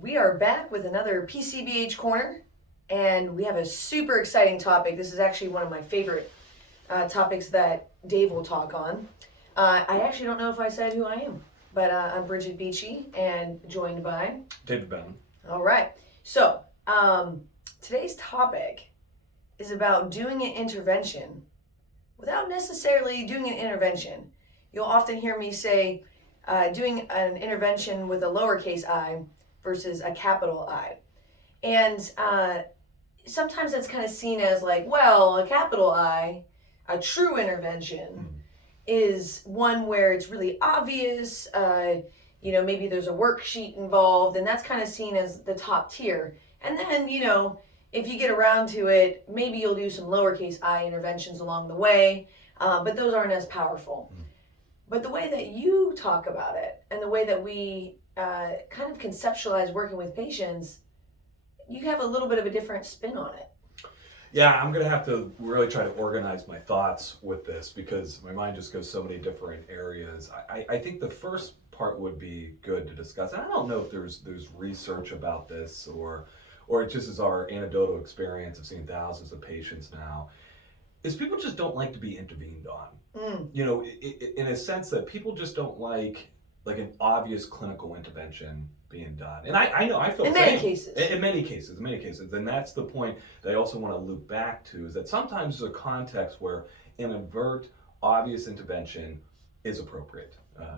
We are back with another PCBH Corner, and we have a super exciting topic. This is actually one of my favorite topics that Dave will talk on. I actually don't know if I said who I am, but I'm Bridget Beachy and joined by David Bauman. All right. So today's topic is about doing an intervention without necessarily doing an intervention. You'll often hear me say doing an intervention with a lowercase I versus a capital I. And sometimes that's kind of seen as like, well, a capital I, a true intervention, is one where it's really obvious. Maybe there's a worksheet involved, and that's kind of seen as the top tier. And then, if you get around to it, maybe you'll do some lowercase I interventions along the way, but those aren't as powerful. But the way that you talk about it and the way that we kind of conceptualize working with patients, you have a little bit of a different spin on it. Yeah, I'm going to have to really try to organize my thoughts with this because my mind just goes so many different areas. I think the first part would be good to discuss. And I don't know if there's research about this or it just is our anecdotal experience of seeing thousands of patients now, is people just don't like to be intervened on. In a sense that people just don't like an obvious clinical intervention being done. And I know, I feel in many cases. In many cases. And that's the point that I also want to loop back to, is that sometimes there's a context where an overt, obvious intervention is appropriate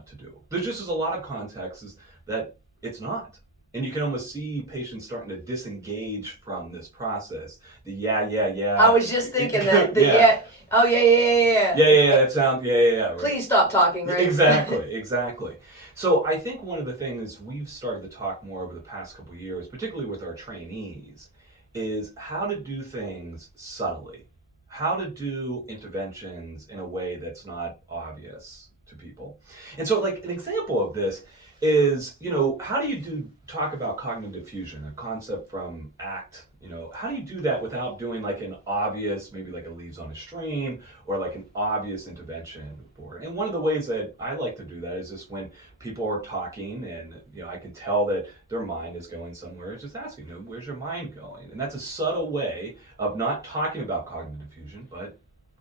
to do. There's just a lot of contexts that it's not. And you can almost see patients starting to disengage from this process. The yeah. I was just thinking that. Oh, yeah. Yeah, that sounds, yeah. Right. Please stop talking, right? Exactly. So I think one of the things we've started to talk more over the past couple of years, particularly with our trainees, is how to do things subtly. How to do interventions in a way that's not obvious to people. And so like an example of this is, how do you talk about cognitive fusion, a concept from ACT? How do you do that without doing like an obvious, maybe like a leaves on a stream or like an obvious intervention for it? And one of the ways that I like to do that is just when people are talking and, I can tell that their mind is going somewhere, just asking, where's your mind going? And that's a subtle way of not talking about cognitive fusion, but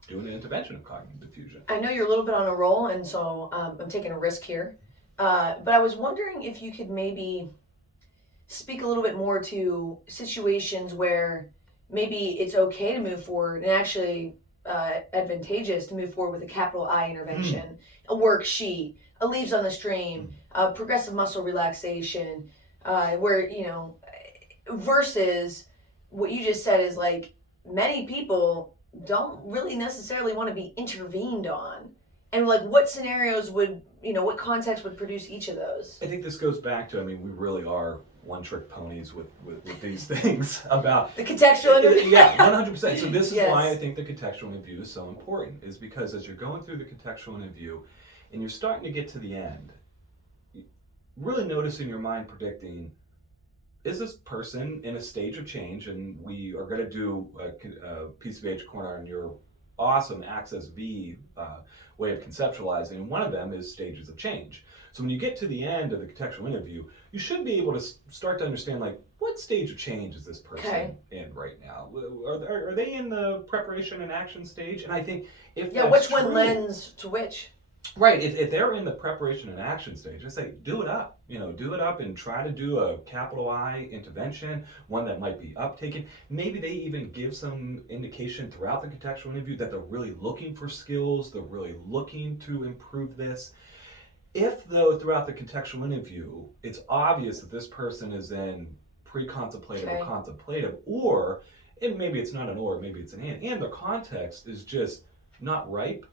doing an intervention of cognitive fusion. I know you're a little bit on a roll, and so I'm taking a risk here. But I was wondering if you could maybe speak a little bit more to situations where maybe it's okay to move forward and actually advantageous to move forward with a capital I intervention, a worksheet, a leaves on the stream, progressive muscle relaxation, where, versus what you just said is like many people don't really necessarily want to be intervened on. And like what scenarios would, what context would produce each of those? I think this goes back to, we really are one-trick ponies with these things about the contextual interview. Yeah, 100%. So this is Yes. why I think the contextual interview is so important, is because as you're going through the contextual interview and you're starting to get to the end, really noticing your mind predicting, is this person in a stage of change? And we are going to do a PCBH Corner on your awesome Access V way of conceptualizing, and one of them is stages of change. So when you get to the end of the contextual interview, you should be able to start to understand, like, what stage of change is this person in right now? Are they in the preparation and action stage? And I think if that's which true, one lends to which? Right, if they're in the preparation and action stage, I say do it up. Do it up and try to do a capital I intervention, one that might be uptaken. Maybe they even give some indication throughout the contextual interview that they're really looking for skills, they're really looking to improve this. If, though, throughout the contextual interview, it's obvious that this person is in pre-contemplative or contemplative, or maybe it's not an or, maybe it's an and the context is just not ripe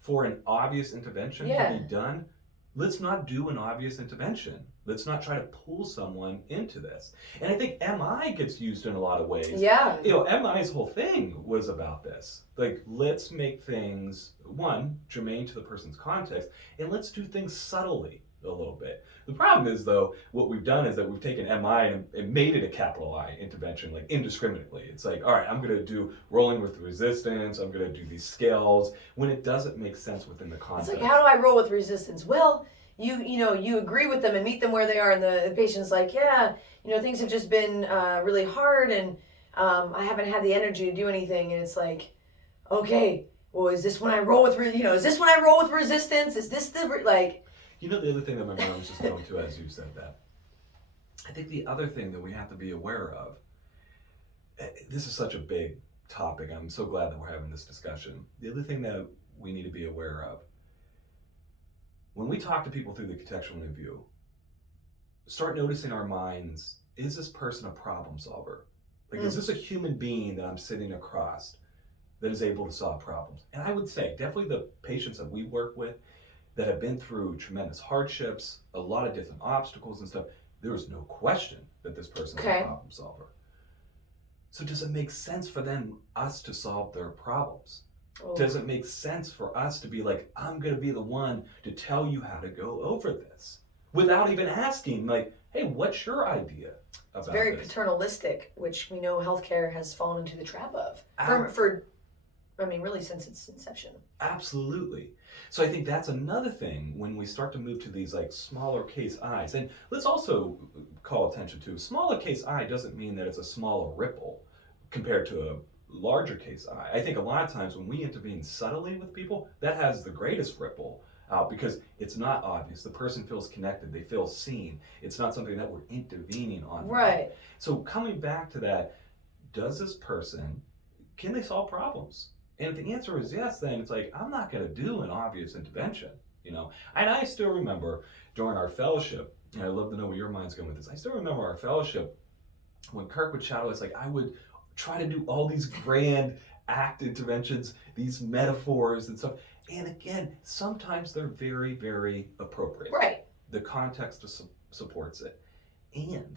for an obvious intervention to be done, let's not do an obvious intervention. Let's not try to pull someone into this. And I think MI gets used in a lot of ways. Yeah. MI's whole thing was about this. Like, let's make things, one, germane to the person's context, and let's do things subtly a little bit. The problem is, though, what we've done is that we've taken MI and made it a capital I intervention, like indiscriminately. It's like, all right, I'm going to do rolling with resistance, I'm going to do these scales, when it doesn't make sense within the context. It's like, how do I roll with resistance? Well, you agree with them and meet them where they are, and the patient's like, yeah, things have just been really hard, and I haven't had the energy to do anything, and it's like, okay, well, is this when I roll with is this when I roll with resistance? Is this the like? The other thing that my mind was just going to as you said that, I think the other thing that we have to be aware of, this is such a big topic. I'm so glad that we're having this discussion. The other thing that we need to be aware of, when we talk to people through the contextual interview, start noticing our minds. Is this person a problem solver? Like, is this a human being that I'm sitting across that is able to solve problems? And I would say definitely the patients that we work with that have been through tremendous hardships, a lot of different obstacles and stuff, there is no question that this person is a problem solver. So does it make sense for us to solve their problems? Oh. Does it make sense for us to be like, I'm going to be the one to tell you how to go over this without even asking, like, hey, what's your idea about It's very this? Paternalistic, which we know healthcare has fallen into the trap of really since its inception. Absolutely. So I think that's another thing when we start to move to these like smaller case I's. And let's also call attention to smaller case I doesn't mean that it's a smaller ripple compared to a larger case I. I think a lot of times when we intervene subtly with people, that has the greatest ripple out because it's not obvious. The person feels connected. They feel seen. It's not something that we're intervening on. Right. So coming back to that, can they solve problems? And if the answer is yes, then it's like, I'm not going to do an obvious intervention, And I still remember during our fellowship, and I'd love to know where your mind's going with this. I still remember our fellowship when Kirk would shadow us, like I would try to do all these grand act interventions, these metaphors and stuff. And again, sometimes they're very, very appropriate. Right. The context supports it. And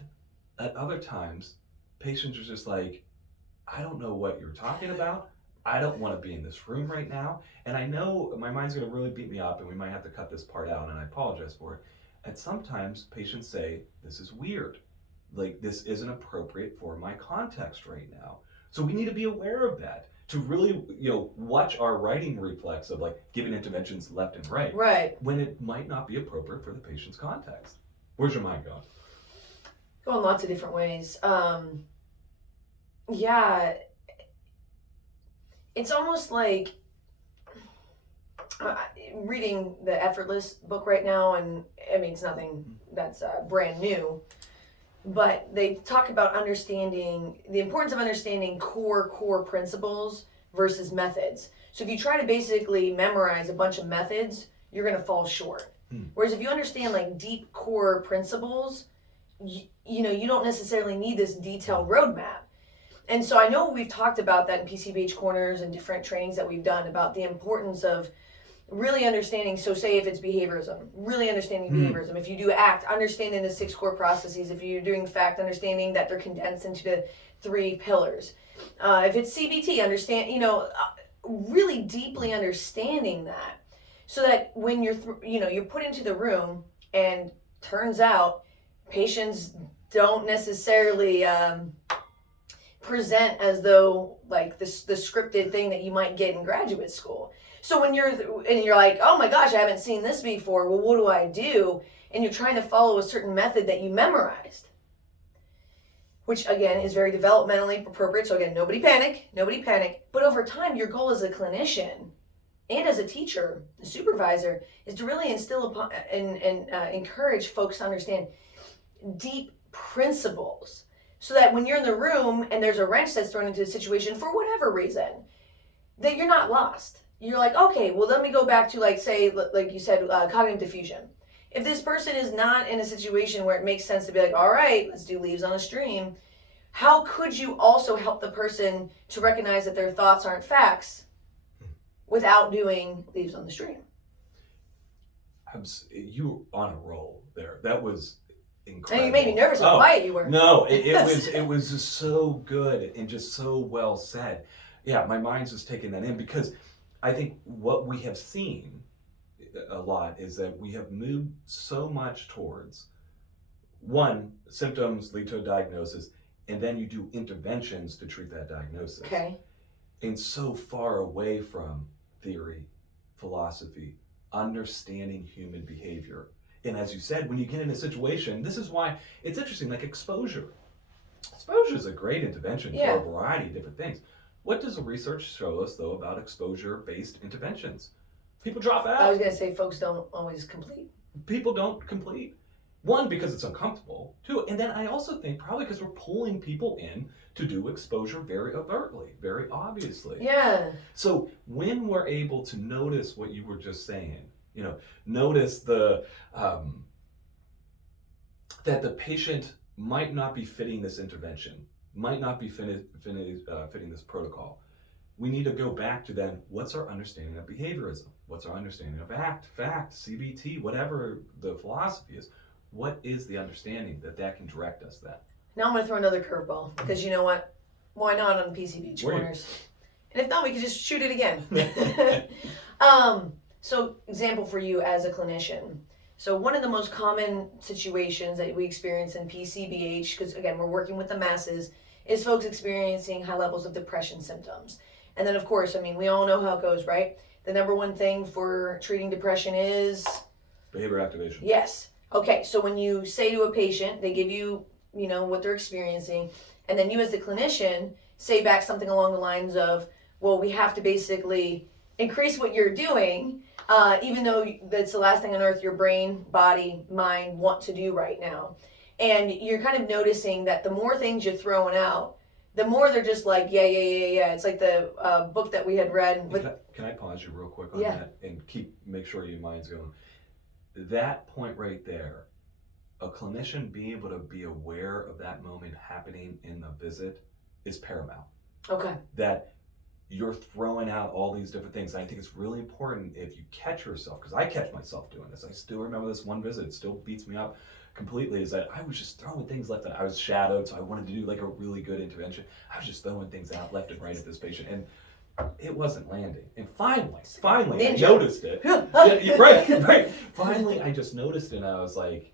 at other times, patients are just like, I don't know what you're talking about. I don't want to be in this room right now. And I know my mind's going to really beat me up and we might have to cut this part out, and I apologize for it. And sometimes patients say, this is weird. Like, this isn't appropriate for my context right now. So we need to be aware of that to really, watch our writing reflex of like giving interventions left and right. Right. When it might not be appropriate for the patient's context. Where's your mind going? Going lots of different ways. Yeah. It's almost like reading the Effortless book right now, and I mean, it's nothing that's brand new, but they talk about the importance of understanding core principles versus methods. So if you try to basically memorize a bunch of methods, you're going to fall short. Whereas if you understand like deep core principles, you don't necessarily need this detailed roadmap. And so I know we've talked about that in PCBH Corners and different trainings that we've done about the importance of really understanding. So say if it's behaviorism, really understanding behaviorism. If you do ACT, understanding the 6 core processes. If you're doing FACT, understanding that they're condensed into the 3 pillars. If it's CBT, understand, really deeply understanding that. So that when you're put into the room and turns out patients don't necessarily present as though like the scripted thing that you might get in graduate school. So when you're like, oh my gosh, I haven't seen this before. Well, what do I do? And you're trying to follow a certain method that you memorized, which again is very developmentally appropriate. So again, nobody panic. But over time, your goal as a clinician and as a teacher, a supervisor, is to really instill upon and encourage folks to understand deep principles. So that when you're in the room and there's a wrench that's thrown into a situation for whatever reason, that you're not lost. You're like, okay, well, let me go back to like you said, cognitive diffusion. If this person is not in a situation where it makes sense to be like, all right, let's do leaves on a stream, how could you also help the person to recognize that their thoughts aren't facts without doing leaves on the stream? You were on a roll there. That was incredible. And you made me nervous how quiet you were. No, it was just so good and just so well said. Yeah, my mind's just taking that in because I think what we have seen a lot is that we have moved so much towards one, symptoms lead to a diagnosis, and then you do interventions to treat that diagnosis. Okay. And so far away from theory, philosophy, understanding human behavior. And as you said, when you get in a situation, this is why it's interesting, like exposure. Exposure is a great intervention for a variety of different things. What does the research show us, though, about exposure-based interventions? People drop out. I was going to say folks don't always complete. People don't complete. One, because it's uncomfortable. Two, and then I also think probably because we're pulling people in to do exposure very overtly, very obviously. Yeah. So when we're able to notice what you were just saying, notice the that the patient might not be fitting this intervention, might not be fitting this protocol. We need to go back to then, what's our understanding of behaviorism? What's our understanding of fact, CBT, whatever the philosophy is? What is the understanding that can direct us then? Now I'm going to throw another curveball, because you know what? Why not on PCBH Corners? And if not, we could just shoot it again. So example for you as a clinician. So one of the most common situations that we experience in PCBH, because again, we're working with the masses, is folks experiencing high levels of depression symptoms. And then of course, I mean, we all know how it goes, right? The number one thing for treating depression is? Behavior activation. Yes. Okay, so when you say to a patient, they give you, what they're experiencing, and then you as the clinician say back something along the lines of, well, we have to basically increase what you're doing, even though that's the last thing on earth your brain, body, mind want to do right now. And you're kind of noticing that the more things you're throwing out, the more they're just like, yeah. It's like the book that we had read. Can I pause you real quick on that and make sure your mind's going? That point right there, a clinician being able to be aware of that moment happening in the visit is paramount. Okay. That you're throwing out all these different things. And I think it's really important if you catch yourself, because I catch myself doing this. I still remember this one visit. It still beats me up completely, is that I was just throwing things left and I was shadowed, so I wanted to do like a really good intervention. I was just throwing things out left and right at this patient, and it wasn't landing. And finally, I noticed it. Right. Finally, I just noticed it, and I was like,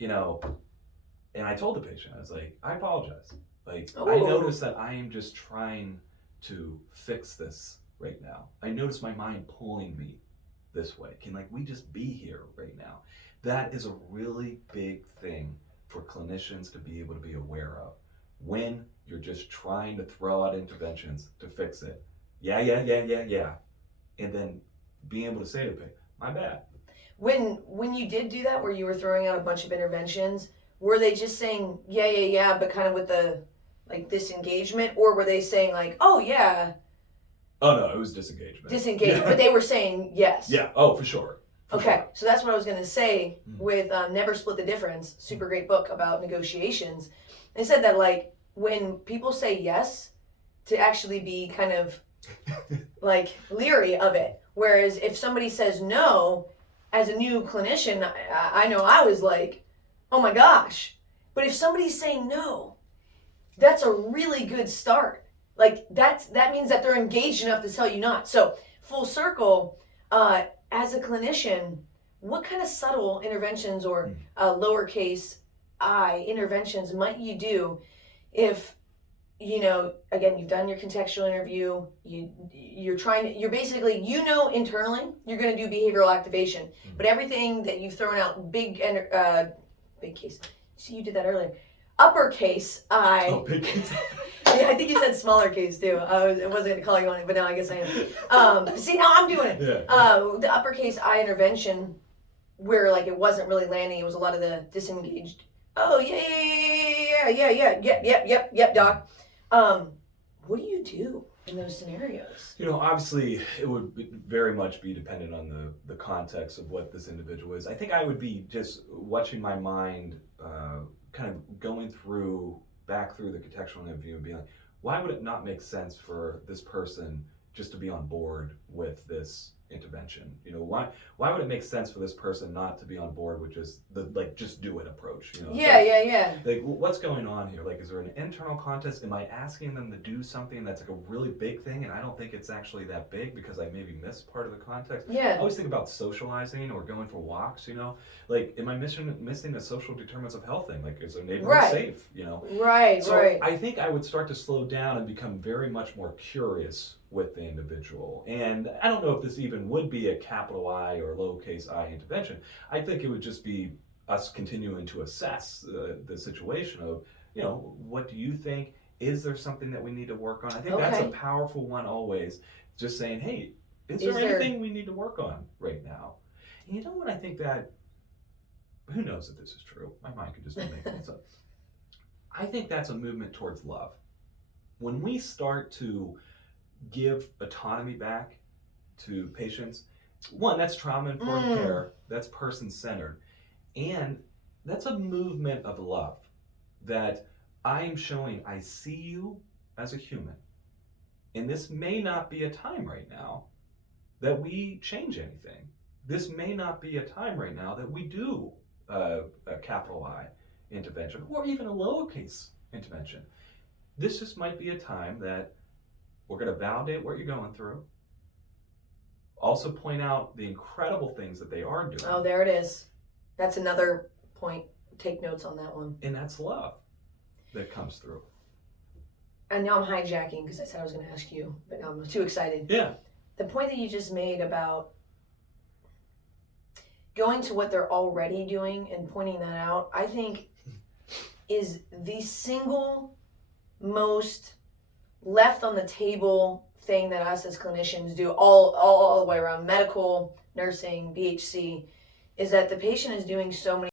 and I told the patient, I was like, I apologize. Like, I noticed that I am just trying to fix this right now. I noticed my mind pulling me this way. Can we just be here right now? That is a really big thing for clinicians to be able to be aware of when you're just trying to throw out interventions to fix it. Yeah. And then being able to say to me, my bad. When you did do that, where you were throwing out a bunch of interventions, were they just saying, yeah, but kind of with the disengagement, or were they saying oh yeah? Oh no, it was disengagement. But they were saying yes. Yeah, oh for sure. Okay, so that's what I was going to say with Never Split the Difference, super great book about negotiations. They said that when people say yes, to actually be kind of leery of it. Whereas if somebody says no, as a new clinician, I know I was like, oh my gosh. But if somebody's saying no, that's a really good start. That means that they're engaged enough to tell you not. So full circle, as a clinician, what kind of subtle interventions or lowercase I interventions might you do if, again, you've done your contextual interview, you're basically, internally, you're going to do behavioral activation, but everything that you've thrown out, big case, see, you did that earlier, uppercase I. Oh, big case. Yeah, I think you said smaller case too. I wasn't going to call you on it, but now I guess I am. See, now I'm doing it. Yeah. The uppercase I intervention, where it wasn't really landing, it was a lot of the disengaged. Oh yeah, doc. What do you do in those scenarios? Obviously, it would very much be dependent on the context of what this individual is. I think I would be just watching my mind, kind of going back through the contextual interview and being like, why would it not make sense for this person just to be on board with this intervention? Why would it make sense for this person not to be on board with just the just do it approach? Yeah. What's going on here? Is there an internal context? Am I asking them to do something that's a really big thing, and I don't think it's actually that big because I maybe missed part of the context? Yeah. I always think about socializing or going for walks. Am I missing the social determinants of health thing? Is our neighborhood safe? Right. So I think I would start to slow down and become very much more curious with the individual. And I don't know if this even would be a capital I or lowercase I intervention. I think it would just be us continuing to assess the situation of, what do you think? Is there something that we need to work on? I think that's a Okay. powerful one always. Just saying, hey, is Is there there- anything we need to work on right now? And you know what? I think that, who knows if this is true? My mind could just be making this up. I think that's a movement towards love. When we start to give autonomy back to patients, one, that's trauma-informed care, that's person-centered, and that's a movement of love that I am showing I see you as a human. And this may not be a time right now that we change anything. This may not be a time right now that we do a capital I intervention or even a lowercase intervention. This just might be a time that we're going to validate what you're going through. Also point out the incredible things that they are doing. Oh, there it is. That's another point. Take notes on that one. And that's love that comes through. And now I'm hijacking because I said I was going to ask you, but now I'm too excited. Yeah. The point that you just made about going to what they're already doing and pointing that out, I think is the single most left on the table thing that us as clinicians do all the way around, medical, nursing, BHC, is that the patient is doing so many